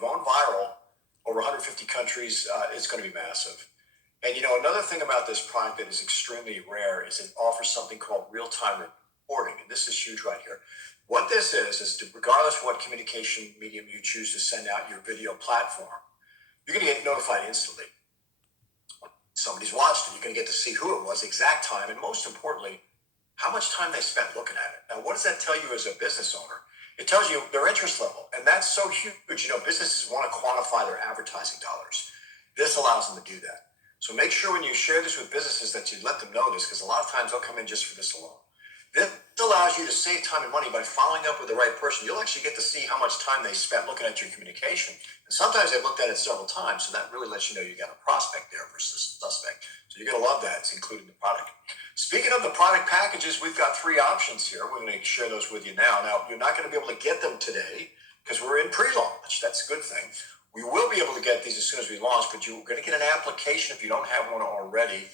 going viral over 150 countries. It's going to be massive. And another thing about this product that is extremely rare is it offers something called real-time reporting, and this is huge right here. What this is regardless of what communication medium you choose to send out your video platform, you're going to get notified instantly. Somebody's watched it. You're going to get to see who it was, exact time, and most importantly, how much time they spent looking at it. Now, what does that tell you as a business owner? It tells you their interest level, and that's so huge. Businesses want to quantify their advertising dollars. This allows them to do that. So make sure when you share this with businesses that you let them know this, because a lot of times they'll come in just for this alone. This allows you to save time and money by following up with the right person. You'll actually get to see how much time they spent looking at your communication. And sometimes they've looked at it several times, so that really lets you know you got a prospect there versus a suspect. So you're going to love that. It's included in the product. Speaking of the product packages, we've got 3 options here. We're going to share those with you now. Now, you're not going to be able to get them today because we're in pre-launch. That's a good thing. We will be able to get these as soon as we launch, but you're going to get an application if you don't have one already.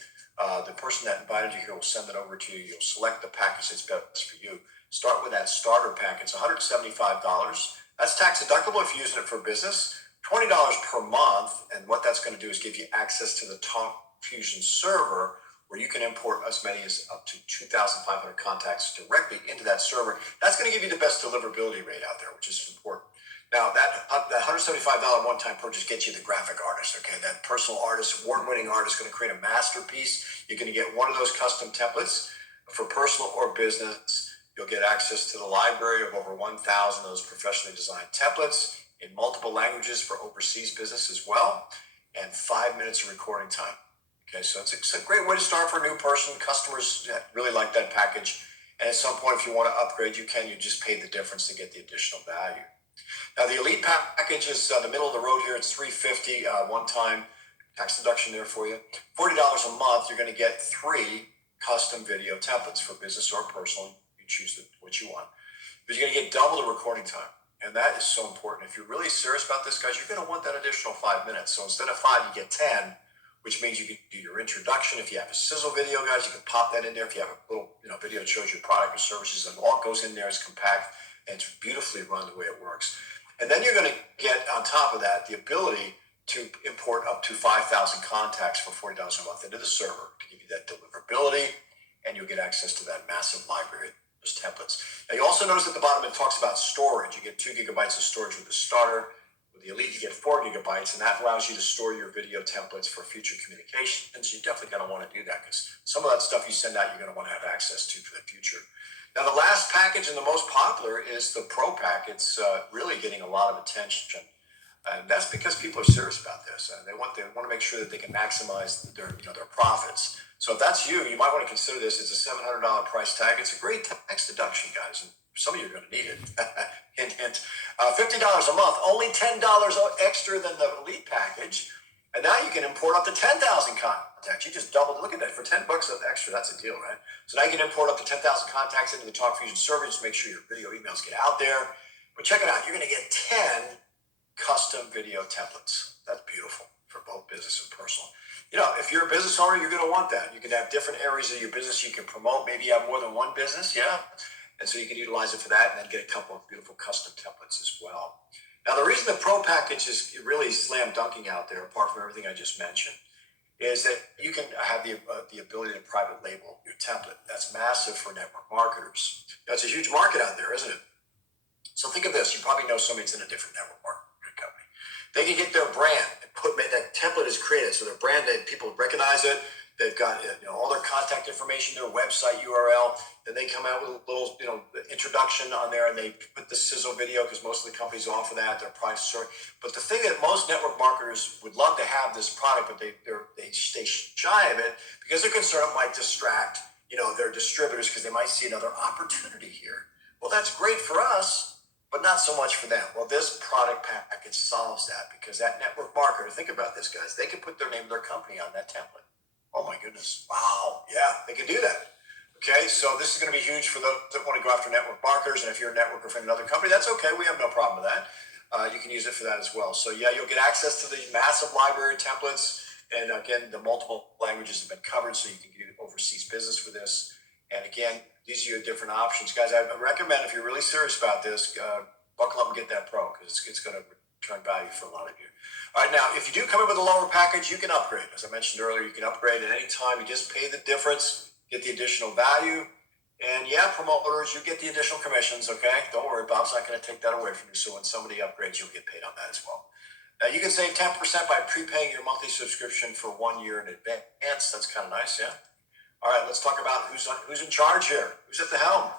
The person that invited you here will send it over to you. You'll select the package that's best for you. Start with that starter pack. It's $175. That's tax deductible if you're using it for business. $20 per month, and what that's going to do is give you access to the Talk Fusion server, where you can import as many as up to 2,500 contacts directly into that server. That's going to give you the best deliverability rate out there, which is important. Now, that $175 one-time purchase gets you the graphic artist, okay? That personal artist, award-winning artist, going to create a masterpiece. You're going to get one of those custom templates for personal or business. You'll get access to the library of over 1,000 of those professionally designed templates in multiple languages for overseas business as well, and 5 minutes of recording time. Okay, so it's a great way to start for a new person. Customers really like that package. And at some point, if you want to upgrade, you can. You just pay the difference to get the additional value. Now, the Elite package is the middle of the road here. It's $350 one-time tax deduction there for you. $40 a month, you're going to get 3 custom video templates for business or personal. You choose what you want. But you're going to get double the recording time. And that is so important. If you're really serious about this, guys, you're going to want that additional 5 minutes. So instead of 5, you get 10, which means you can do your introduction. If you have a sizzle video, guys, you can pop that in there. If you have a little video that shows your product or services, and all goes in there, it's compact, and it's beautifully run the way it works. And then you're going to get, on top of that, the ability to import up to 5,000 contacts for $40 a month into the server to give you that deliverability, and you'll get access to that massive library of those templates. Now, you also notice at the bottom it talks about storage. You get 2 gigabytes of storage with the starter. With the Elite, you get 4 gigabytes, and that allows you to store your video templates for future communications. You're definitely going to want to do that because some of that stuff you send out, you're going to want to have access to for the future. Now, the last package and the most popular is the Pro Pack. It's really getting a lot of attention, and that's because people are serious about this. They want to make sure that they can maximize their profits. So if that's you, you might want to consider this. It's a $700 price tag. It's a great tax deduction, guys, and some of you are going to need it. Hint, hint. $50 a month, only $10 extra than the Elite package. And now you can import up to 10,000 contacts. You just doubled. Look at that. For $10 extra, that's a deal, right? So now you can import up to 10,000 contacts into the Talk Fusion server. Just make sure your video emails get out there. But check it out. You're going to get 10 custom video templates. That's beautiful for both business and personal. If you're a business owner, you're going to want that. You can have different areas of your business you can promote. Maybe you have more than one business, yeah? And so you can utilize it for that and then get a couple of beautiful custom templates as well. Now, the reason the Pro Package is really slam dunking out there, apart from everything I just mentioned, is that you can have the ability to private label your template. That's massive for network marketers. It's a huge market out there, isn't it? So think of this. You probably know somebody that's in a different network marketing company. They can get their brand and that template is created. So their brand, people recognize it. They've got all their contact information, their website URL. Then they come out with a little introduction on there, and they put the sizzle video because most of the companies offer that. Their price story. But the thing that most network marketers would love to have this product, but they stay shy of it because they're concerned it might distract their distributors because they might see another opportunity here. Well, that's great for us, but not so much for them. Well, this product package solves that because that network marketer, think about this, guys, they can put their name of their company on that template. Oh my goodness. Wow. Yeah, they can do that. Okay, so this is going to be huge for those that want to go after network marketers. And if you're a networker for another company, that's okay. We have no problem with that. You can use it for that as well. So yeah, you'll get access to the massive library templates. And again, the multiple languages have been covered, so you can do overseas business with this. And again, these are your different options. Guys, I recommend if you're really serious about this, buckle up and get that Pro because it's going to return value for a lot of you. All right, now, if you do come in with a lower package, you can upgrade. As I mentioned earlier, you can upgrade at any time. You just pay the difference, get the additional value. And yeah, promoters, you get the additional commissions, okay? Don't worry, Bob's not going to take that away from you. So when somebody upgrades, you'll get paid on that as well. Now, you can save 10% by prepaying your monthly subscription for 1 year in advance. That's kind of nice, yeah? All right, let's talk about who's in charge here. Who's at the helm?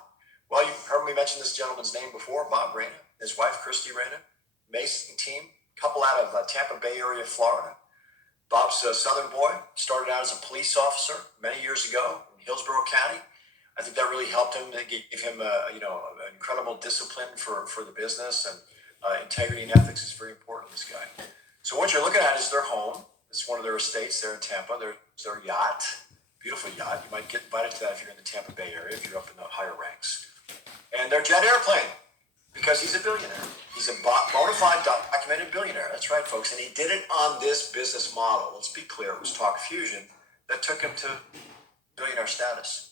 Well, you've heard me mention this gentleman's name before, Bob Reyna, his wife, Christy Reyna, amazing team, couple out of Tampa Bay area, Florida. Bob's a Southern boy, started out as a police officer many years ago in Hillsborough County. I think that really helped him. They gave him an incredible discipline for the business, and integrity and ethics is very important to this guy. So what you're looking at is their home. It's one of their estates there in Tampa. It's their yacht, beautiful yacht. You might get invited to that if you're in the Tampa Bay area, if you're up in the higher ranks. And their jet airplane, because he's a billionaire. He's a bona fide documented billionaire. That's right, folks. And he did it on this business model. Let's be clear. It was Talk Fusion that took him to billionaire status.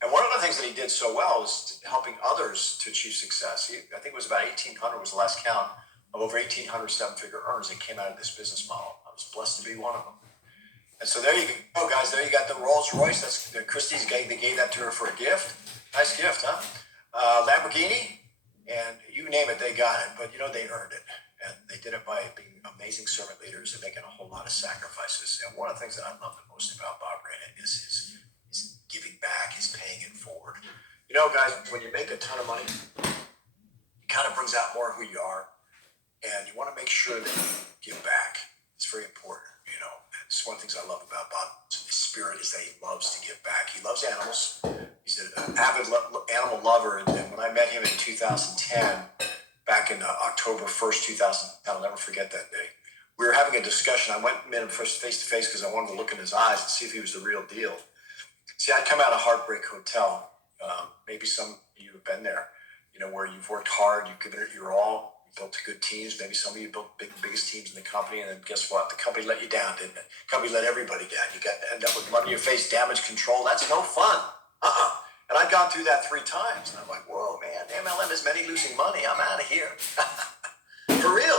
And one of the things that he did so well was helping others to achieve success. I think it was about 1,800 was the last count of over 1,800 seven-figure earners that came out of this business model. I was blessed to be one of them. And so there you go, guys. There you got the Rolls Royce. That's Christie's they gave that to her for a gift. Nice gift, huh? Lamborghini, and you name it, they got it. But they earned it, and they did it by being amazing servant leaders and making a whole lot of sacrifices. And one of the things that I love the most about Bob Reyna is his giving back, his paying it forward. Guys, when you make a ton of money, it kind of brings out more of who you are, and you want to make sure that you give back. It's very important. It's one of the things I love about Bob's spirit is that he loves to give back. He loves animals. He's an avid animal lover. And when I met him in 2010, back in October 1st, 2010, I'll never forget that day. We were having a discussion. I went met him first face to face because I wanted to look in his eyes and see if he was the real deal. See, I come out of Heartbreak Hotel. Maybe some of you have been there, where you've worked hard, you've given it your all. Built good teams. Maybe some of you built biggest teams in the company, and then guess what? The company let you down, didn't it? The company let everybody down. You got to end up with mud in your face, damage control. That's no fun. And I'd gone through that 3 times, and I'm like, whoa, man, MLM is many losing money. I'm out of here. For real.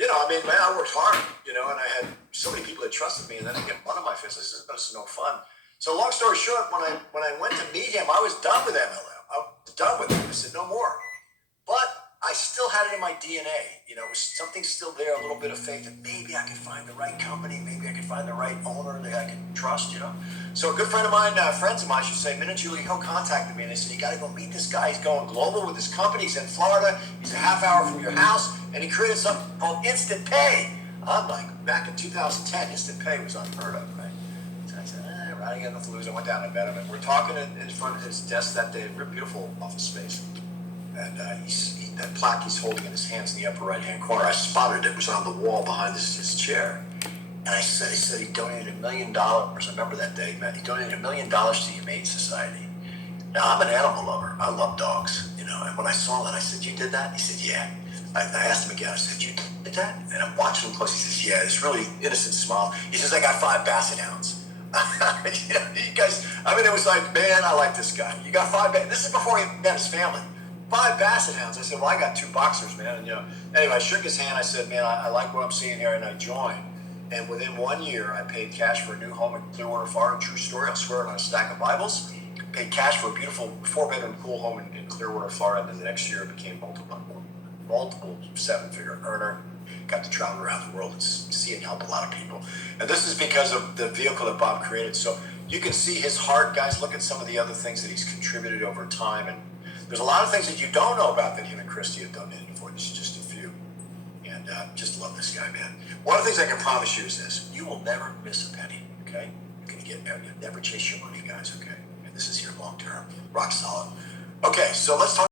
I worked hard, and I had so many people that trusted me, and then I get mud in my face. This is no fun. So long story short, when I went to meet him, I was done with MLM. I was done with it. I said, no more. But I still had it in my DNA. It was something still there, a little bit of faith that maybe I could find the right company, maybe I could find the right owner that I could trust, So a good friend of mine, friends of mine should say, Min and Julie Hill contacted me and they said, you got to go meet this guy. He's going global with his company. He's in Florida. He's a half hour from your house. And he created something called Instant Pay. I'm like, back in 2010, Instant Pay was unheard of, right? So I said, riding in the Flues. I went down and met him. And we're talking in front of his desk that day. Real beautiful office space. And that plaque he's holding in his hands in the upper right-hand corner, I spotted it was on the wall behind his chair. And I said he donated $1 million. I remember that day, man. He donated $1 million to the Humane Society. Now, I'm an animal lover. I love dogs, And when I saw that, I said, you did that? He said, yeah. I asked him again. I said, you did that? And I'm watching him close. He says, yeah. This really innocent smile. He says, I got 5 Basset Hounds. You guys, it was like, man, I like this guy. You got 5 This is before he met his family. 5 Basset Hounds. I said, well, I got 2 boxers, man. And, anyway, I shook his hand. I said, man, I like what I'm seeing here. And I joined. And within 1 year, I paid cash for a new home in Clearwater, Florida. True story. I'll swear it on a stack of Bibles. Paid cash for a beautiful 4-bedroom cool home in Clearwater, Florida. And then the next year, it became multiple 7-figure earner. Got to travel around the world and see and help a lot of people. And this is because of the vehicle that Bob created. So you can see his heart, guys. Look at some of the other things that he's contributed over time. And there's a lot of things that you don't know about that him and Christy have donated for. This is just a few. And just love this guy, man. One of the things I can promise you is this. You will never miss a penny, okay? You'll never chase your money, guys, okay? And this is here long term. Rock solid. Okay, so let's talk.